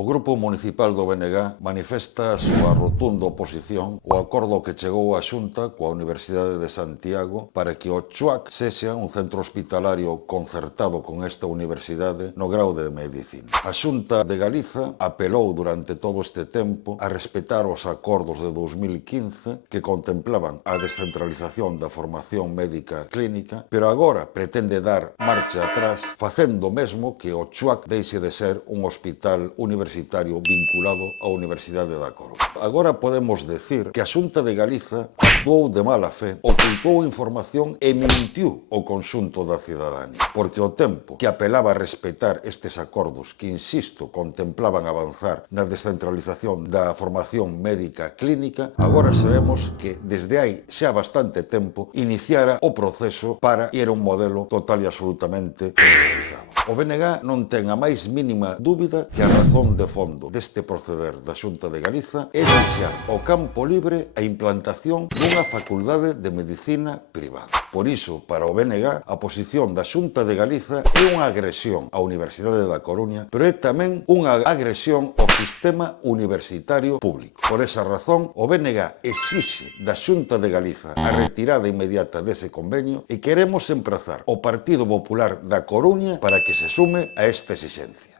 O Grupo Municipal do BNG manifesta a súa rotunda oposición ao acordo que chegou a Xunta coa Universidade de Santiago para que o CHUAC sexa un centro hospitalario concertado con esta universidade no grau de Medicina. A Xunta de Galiza apelou durante todo este tempo a respetar os acordos de 2015 que contemplaban a descentralización da formación médica clínica, pero agora pretende dar marcha atrás facendo mesmo que o CHUAC deixe de ser un hospital universitario vinculado á Universidade da Coruña. Agora podemos decir que a Xunta de Galiza actuou de mala fe, ocultou información e mentiu ao conxunto da cidadanía, porque o tempo que apelaba a respetar estes acordos que, insisto, contemplaban avanzar na descentralización da formación médica clínica, agora sabemos que desde hai xa bastante tempo iniciara o proceso para ir a un modelo total e absolutamente centralizado. O BNG non ten a máis mínima dúbida que a razón de fondo deste proceder da Xunta de Galiza é deixar ao campo libre a implantación dunha facultade de medicina privada. Por iso, para o BNG, a posición da Xunta de Galiza é unha agresión á Universidade da Coruña, pero é tamén unha agresión ao sistema universitario público. Por esa razón, o BNG exixe da Xunta de Galiza a retirada inmediata dese convenio e queremos emprazar o Partido Popular da Coruña para que se sume a esta exixencia.